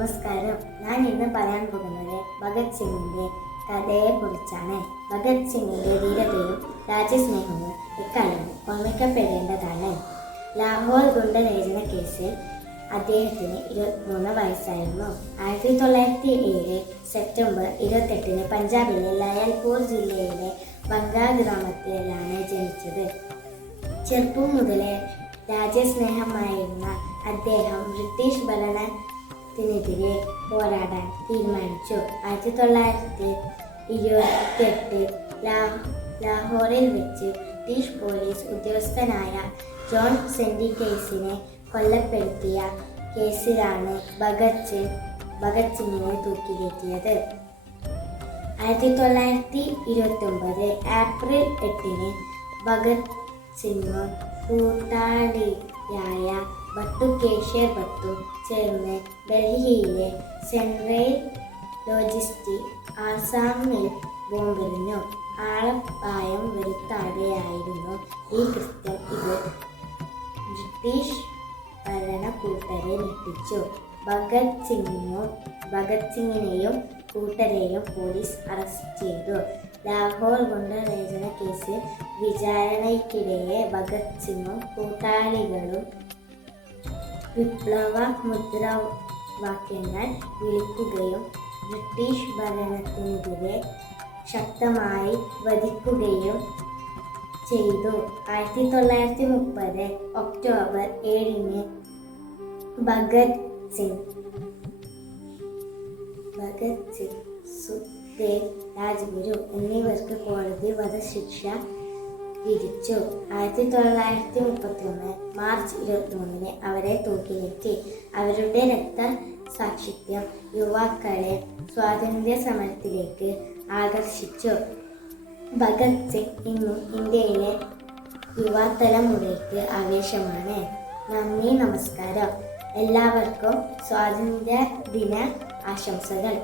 നമസ്കാരം. ഞാൻ ഇന്ന് പറയാൻ പോകുന്നത് ഭഗത് സിംഗിന്റെ കഥയെക്കുറിച്ചാണ്. ഭഗത് സിംഗിന്റെ ധീരതയും രാജ്യസ്നേഹവും എക്കാലവും ഓർമ്മിക്കപ്പെടേണ്ടതാണ്. ലാഹോർ ഗുണ്ടലേഖന കേസിൽ അദ്ദേഹത്തിന് 23 വയസ്സായിരുന്നു. 1907 സെപ്റ്റംബർ 28 പഞ്ചാബിലെ ലയൽപൂർ ജില്ലയിലെ ബംഗാ ഗ്രാമത്തിലാണ് ജനിച്ചത്. ചെറുപ്പം മുതലേ രാജ്യസ്നേഹമായിരുന്ന അദ്ദേഹം ബ്രിട്ടീഷ് ഭരണത്തിനെതിരെ പോരാടാൻ തീരുമാനിച്ചു. 1928 ലാഹോറിൽ വെച്ച് ബ്രിട്ടീഷ് പോലീസ് ഉദ്യോഗസ്ഥനായ ജോൺ സെൻഡിക്കേഴ്സിനെ കൊലപ്പെടുത്തിയ കേസിലാണ് ഭഗത് സിംഗിനെ തൂക്കിലേറ്റിയത്. 1929 ഏപ്രിൽ 8 ഭഗത് സിംഗും കൂട്ടാളിയായ ബട്ടുകേശ്വർ ഭട്ടും ചേർന്ന് ഡൽഹിയിലെ സെൻട്രൽ ലോജിസ്റ്റിക് ആസാമിൽ ബോംബെറിഞ്ഞു. ആളപായം വരുത്താതെയായിരുന്നു ഈ കൃത്യം. ഇത് ബ്രിട്ടീഷ് ഭരണകൂട്ടരെ ഞെട്ടിച്ചു. ഭഗത് സിംഗിനെയും കൂട്ടരെയും പോലീസ് അറസ്റ്റ് ചെയ്തു. ലാഹോർ ഗുണ്ടലേഖന കേസിൽ വിചാരണയ്ക്കിടെ ഭഗത് സിംഗും കൂട്ടാളികളും വിപ്ലവ മുദ്രാവാക്യങ്ങൾ വിളിക്കുകയും ബ്രിട്ടീഷ് ഭരണത്തിനെതിരെ ശക്തമായി വാദിക്കുകയും ചെയ്തു. 1930 ഒക്ടോബർ 7 ഭഗത് സിംഗ്, സുഖ്ദേവ്, രാജ്ഗുരു എന്നിവർക്ക് കോടതി വധശിക്ഷ വിധിച്ചു. 1931 മാർച്ച് 23 അവരെ തൂക്കിലേറ്റി. അവരുടെ രക്തസാക്ഷിത്വം യുവാക്കളെ സ്വാതന്ത്ര്യ സമരത്തിലേക്ക് ആകർഷിച്ചു. ഭഗത് സിംഗ് ഇന്നും ഇന്ത്യയിലെ യുവതലമുറയ്ക്ക് ആവേശമാണ്. നന്ദി, നമസ്കാരം. എല്ലാവർക്കും സ്വാതന്ത്ര്യ ദിന ആശംസകൾ.